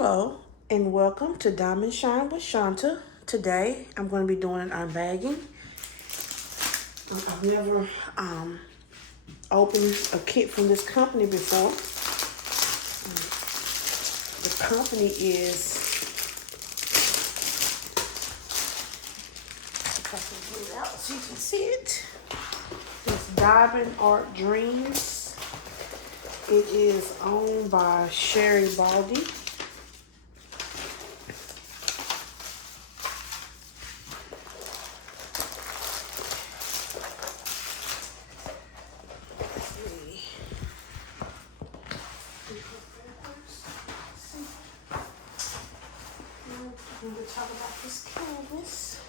Hello and welcome to Diamond Shine with Shanta. Today I'm going to be doing an unbagging. I've never opened a kit from this company before. The company is, if I can get it out so you can see it, it's Diamond Art Dreams. It is owned by Sherry Baldy. I'm going to talk about this canvas.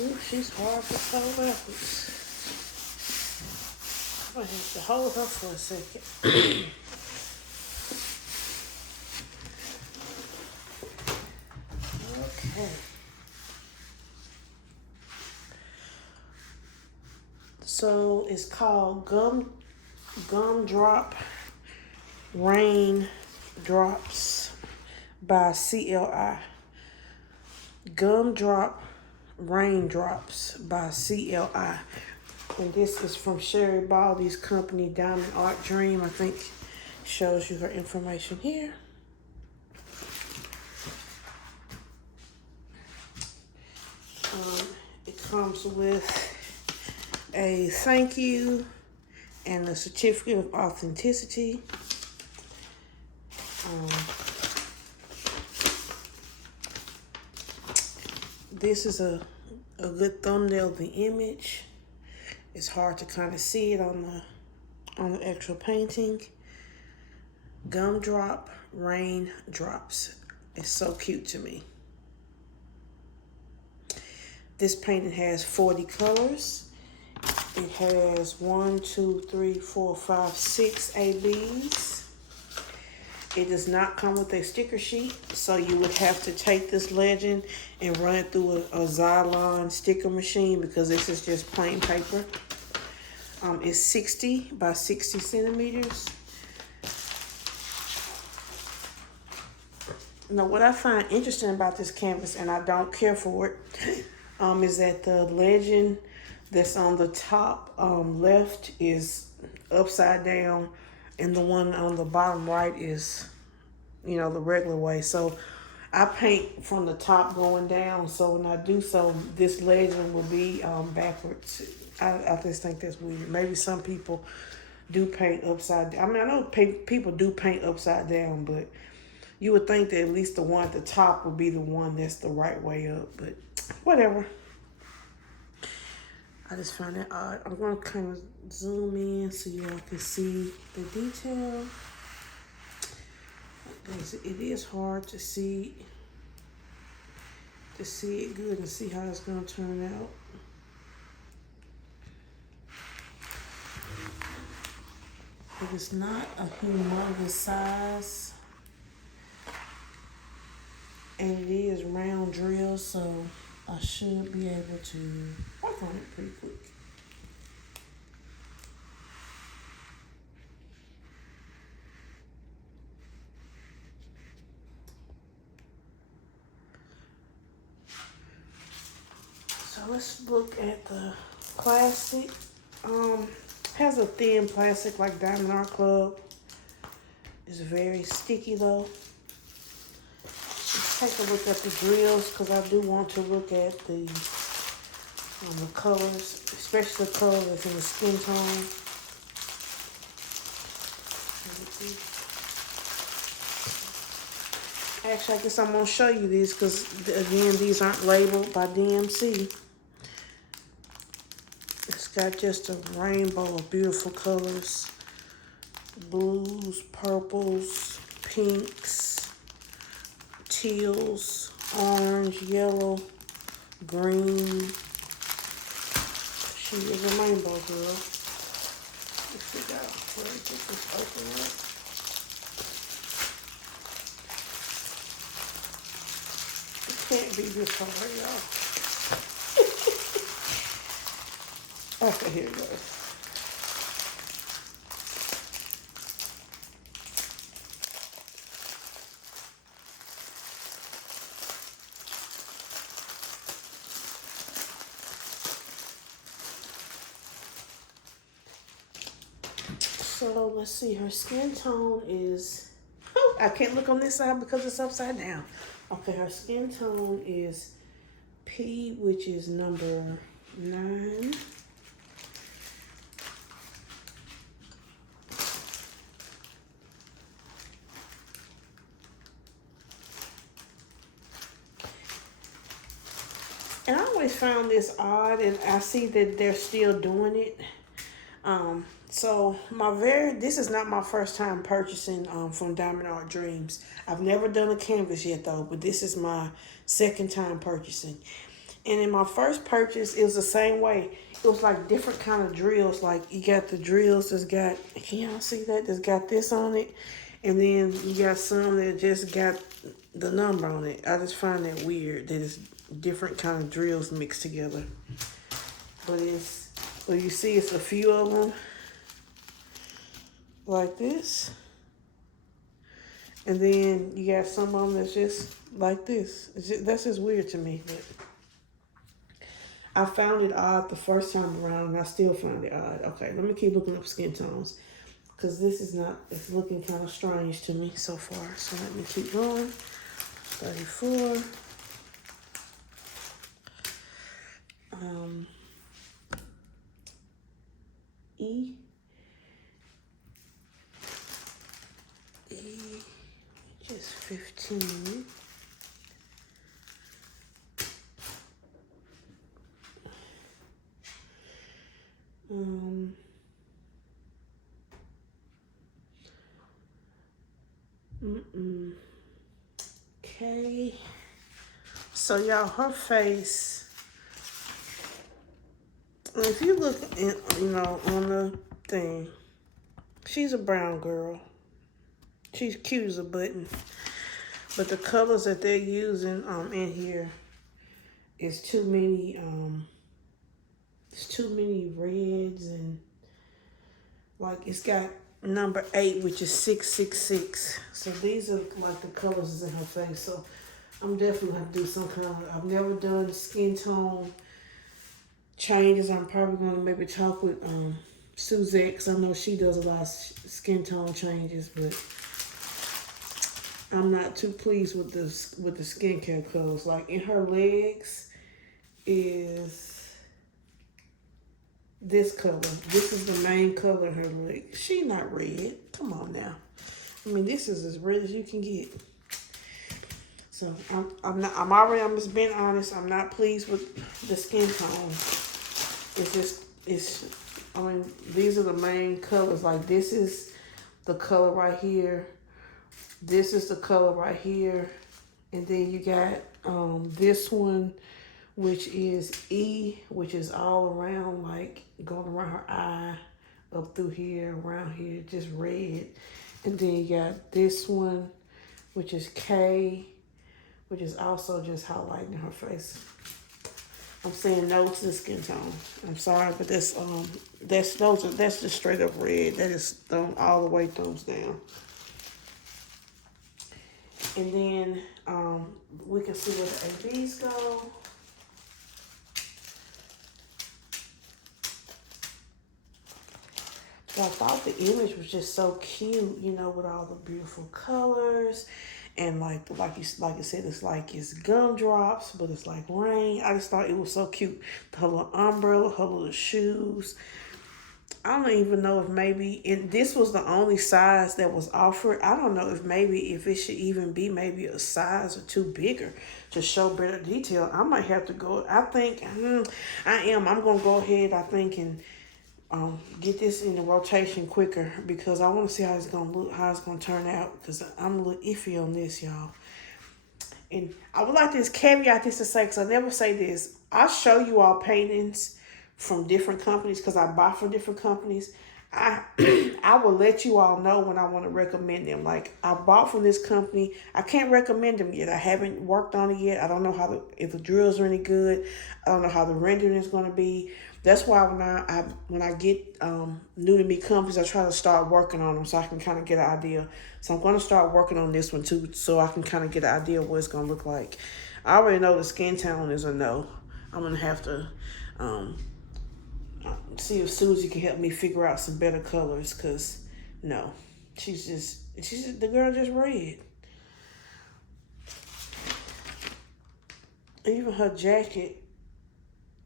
Ooh, she's hard to sew backwards. I'm going to have to hold her for a second. Okay. So it's called Gumdrop Rain Drops by CLI. Gumdrop Raindrops by CLI. And this is from Sherry Baldy's company, Diamond Art Dream. I think shows you her information here. It comes with a thank you and a certificate of authenticity. This is a good thumbnail of the image. It's hard to kind of see it on the actual painting. Gumdrop Rain Drops. It's so cute to me. This painting has 40 colors. It has 6 ABs. It does not come with a sticker sheet, so you would have to take this legend and run it through a Xylon sticker machine because this is just plain paper. It's 60 by 60 centimeters. Now, what I find interesting about this canvas, and I don't care for it, is that the legend that's on the top left is upside down, and the one on the bottom right is, the regular way. So I paint from the top going down, so when I do so, this legend will be backwards. I just think that's weird. Maybe some people do paint upside down. I mean, I know people do paint upside down, but you would think that at least the one at the top would be the one that's the right way up, but whatever. I just find that odd. I'm going to kind of zoom in so you all can see the detail. It is hard to see it good and see how it's going to turn out. It is not a humongous size. And it is round drill, so I should be able to work on it pretty quick. So let's look at the plastic. Has a thin plastic like Diamond Art Club. It's very sticky though. Let's take a look at the drills because I do want to look at the colors, especially the color that's in the skin tone. Actually, I guess I'm going to show you this because, again, these aren't labeled by DMC. It's got just a rainbow of beautiful colors. Blues, purples, pinks, teals, orange, yellow, green. She is a rainbow girl. Let's figure out where to get this open up. can't be this hard, y'all. Okay, here it goes. So let's see, her skin tone is, oh, I can't look on this side because it's upside down. Okay, her skin tone is P, which is number 9. And I always found this odd, and I see that they're still doing it. So this is not my first time purchasing from Diamond Art Dreams. I've never done a canvas yet though, but this is my second time purchasing. And in my first purchase, it was the same way. It was like different kind of drills. Like you got the drills that's got, can y'all see that? That's got this on it. And then you got some that just got the number on it. I just find that weird that it's different kind of drills mixed together. But so you see it's a few of them like this. And then you got some of them that's just like this. That's just weird to me. But I found it odd the first time around, and I still find it odd. Okay, let me keep looking up skin tones, because this is not, it's looking kind of strange to me so far. So let me keep going. 34. E, just 15. Okay. So y'all, her face, if you look in, on the thing, she's a brown girl. She's cute as a button. But the colors that they're using in here is too many it's too many reds, and like it's got number 8, which is 666. So these are like the colors in her face. So I'm definitely gonna have to do some kind of, I've never done skin tone changes. I'm probably gonna maybe talk with Suzette, because I know she does a lot of skin tone changes, but I'm not too pleased with the skincare colors. Like in her legs is this color. This is the main color of her leg. She not red. Come on now. I mean, this is as red as you can get. So I'm just being honest. I'm not pleased with the skin tone. I mean, these are the main colors. Like this is the color right here. This is the color right here. And then you got this one, which is E, which is all around, like going around her eye, up through here, around here, just red. And then you got this one, which is K, which is also just highlighting her face. I'm saying no to the skin tone. I'm sorry, but that's just straight up red. That is thumb all the way thumbs down. And then we can see where the ABs go. So I thought the image was just so cute, with all the beautiful colors. And like you said, it's like it's gumdrops, but it's like rain. I just thought it was so cute. Her little umbrella, her little shoes. I don't even know if this was the only size that was offered. I don't know if it should even be maybe a size or 2 bigger to show better detail. I might have to go. I think I'm going to go ahead, I think, and get this in the rotation quicker, because I want to see how it's going to look, how it's going to turn out, because I'm a little iffy on this, y'all. And I would like to caveat this to say, because I never say this, I show you all paintings from different companies, because I buy from different companies. I I will let you all know when I want to recommend them. Like I bought from this company. I can't recommend them yet. I haven't worked on it yet. I don't know if the drills are any good. I don't know how the rendering is going to be. That's why when I get new to me companies, I try to start working on them so I can kind of get an idea. So I'm going to start working on this one too, so I can kind of get an idea of what it's going to look like. I already know the skin tone is a no. I'm going to have to um, see if Susie can help me figure out some better colors, cause no, she's the girl just red. Even her jacket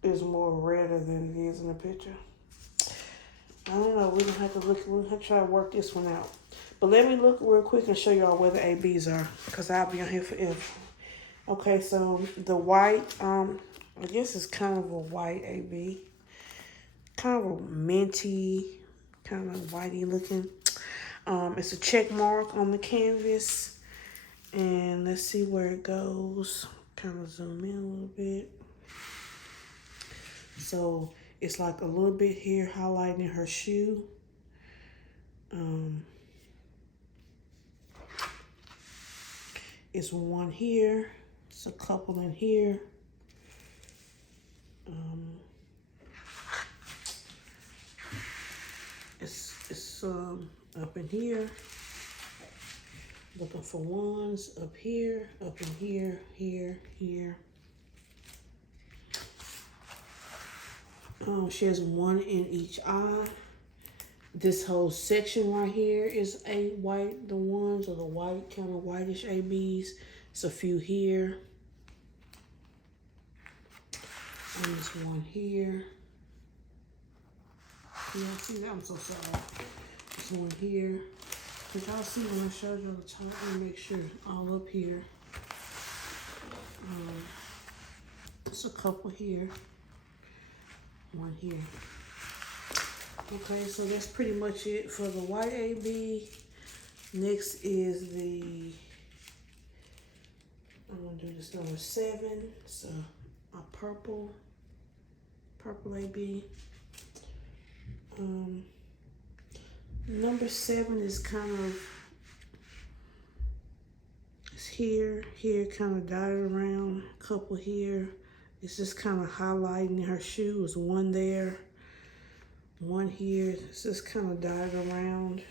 is more redder than it is in the picture. I don't know. We're gonna have to look. We're gonna try to work this one out. But let me look real quick and show y'all where the ABs are, cause I'll be on here forever. Okay, so the white, I guess it's kind of a white AB, kind of a minty, kind of whitey looking. It's a check mark on the canvas. And let's see where it goes. Kind of zoom in a little bit. So it's like a little bit here highlighting her shoe. It's one here. It's a couple in here. It's up in here. Looking for ones up here, up in here, here. She has one in each eye. This whole section right here is the ones or the white, kind of whitish ABs. It's a few here. And there's one here. Yeah, see that? I'm so sorry. There's one here. But y'all see when I showed you on the top, let me make sure all up here. There's a couple here. One here. Okay, so that's pretty much it for the white AB. Next is I'm gonna do this number 7. It's a purple AB. Number 7 is kind of, it's here, kind of dotted around, a couple here. It's just kind of highlighting her shoes. One there, one here. It's just kind of dotted around.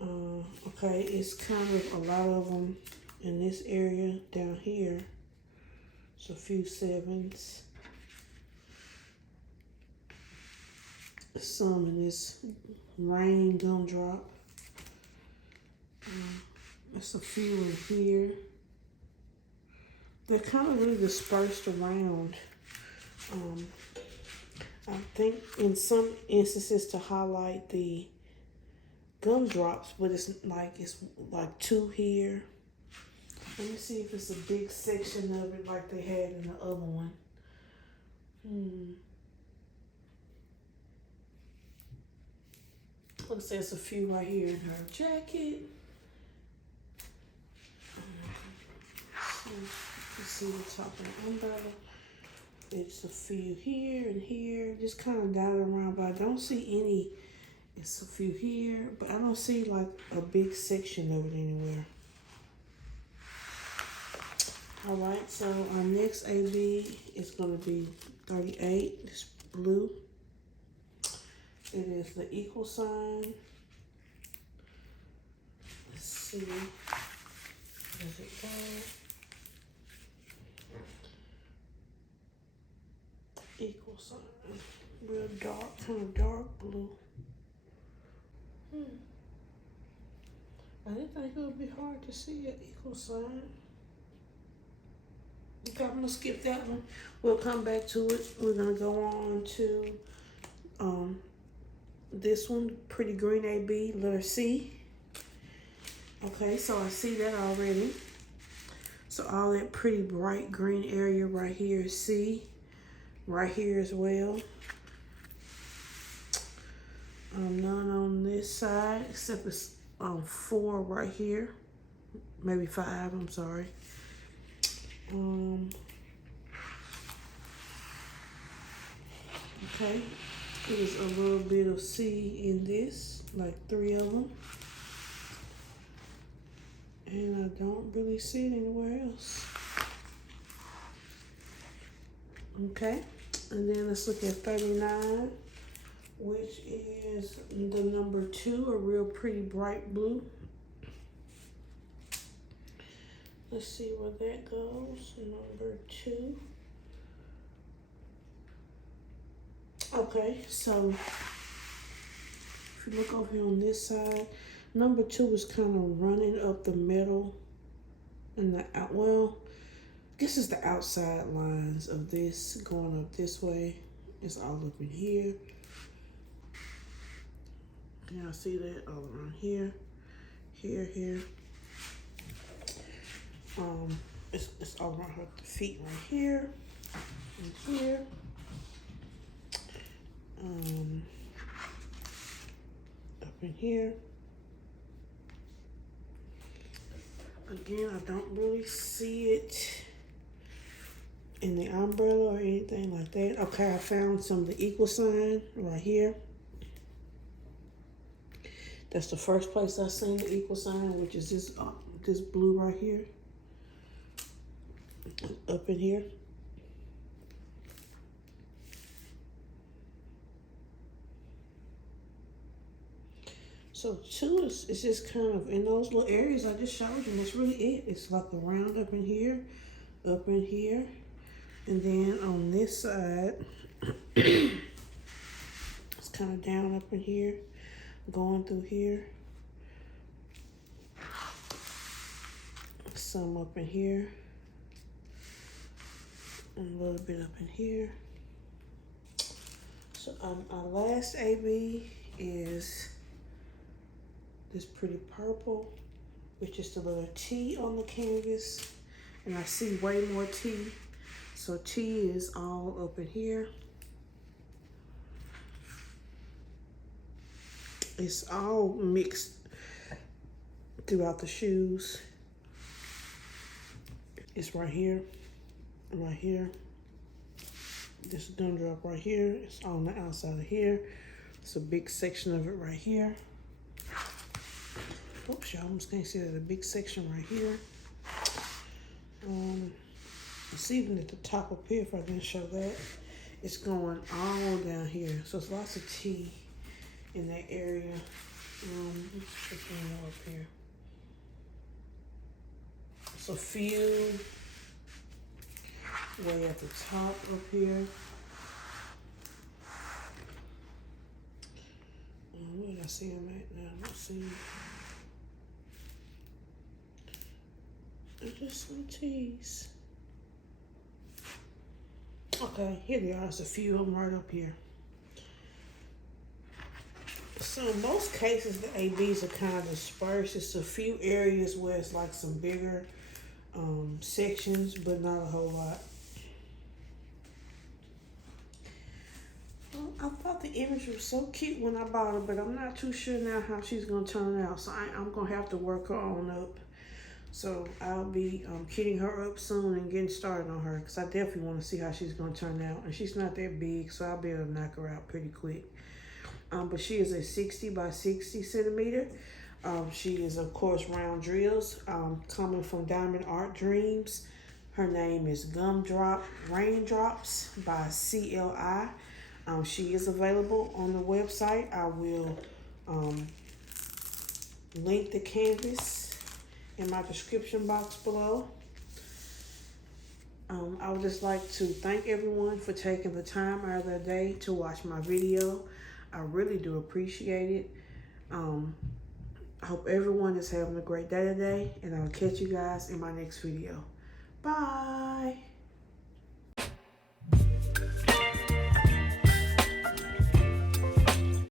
Okay, it's kind of a lot of them in this area down here. It's a few 7s. Some in this rain gumdrop. There's a few in here. They're kind of really dispersed around. I think in some instances to highlight the gumdrops, but it's like 2 here. Let me see if it's a big section of it like they had in the other one. Looks like there's a few right here in her jacket. You see the top of the umbrella. It's a few here and here, just kind of dotted around, but I don't see any. It's a few here, but I don't see like a big section of it anywhere. All right, so our next AB is going to be 38. It's blue. It is the equal sign. Let's see. Does it go? Equal sign. Real dark, kind of dark blue. I didn't think it would be hard to see an equal sign. Okay, I'm gonna skip that one. We'll come back to it. We're gonna go on to this one, pretty green AB, letter C. Okay, so I see that already. So all that pretty bright green area right here is C. Right here as well. None on this side, except it's 4 right here. Maybe 5, I'm sorry. Okay. There's a little bit of sea in this, like 3 of them. And I don't really see it anywhere else. Okay, and then let's look at 39, which is the number 2, a real pretty bright blue. Let's see where that goes, number 2. Okay, so if you look over here on this side, number 2 is kind of running up the middle and the out. Well, this is the outside lines of this going up this way. It's all up in here. Y'all see that all around here, here. It's all around her feet right here and here. Up in here. Again, I don't really see it in the umbrella or anything like that. Okay, I found some of the equal sign right here. That's the first place I seen the equal sign, which is this blue right here. Up in here. So 2 is just kind of in those little areas I just showed you. That's really it. It's like around up in here, and then on this side, it's kind of down up in here, going through here. Some up in here, and a little bit up in here. So our last AB is this pretty purple, which is the little T on the canvas. And I see way more T. So T is all up in here. It's all mixed throughout the shoes. It's right here, right here. This gumdrop right here. It's on the outside of here. It's a big section of it right here. Oops, y'all almost can't see that, a big section right here. It's even at the top up here, if I didn't show that. It's going all down here. So it's lots of T in that area. Let's check it up here. It's a few way at the top up here. Where did I see them at now? Let's see. There's just some T's. Okay, here they are. There's a few of them right up here. So in most cases, the ABs are kind of dispersed. It's a few areas where it's like some bigger sections, but not a whole lot. Well, I thought the image was so cute when I bought her, but I'm not too sure now how she's gonna turn out. So I'm gonna have to work her on up. So I'll be kitting her up soon and getting started on her, because I definitely want to see how she's going to turn out. And she's not that big, so I'll be able to knock her out pretty quick. But she is a 60 by 60 centimeter. She is, of course, Round Drills, coming from Diamond Art Dreams. Her name is Gumdrop Raindrops by CLI. She is available on the website. I will link the canvas in my description box below. I would just like to thank everyone for taking the time out of their day to watch my video. I really do appreciate it. I hope everyone is having a great day today, and I'll catch you guys in my next video. Bye.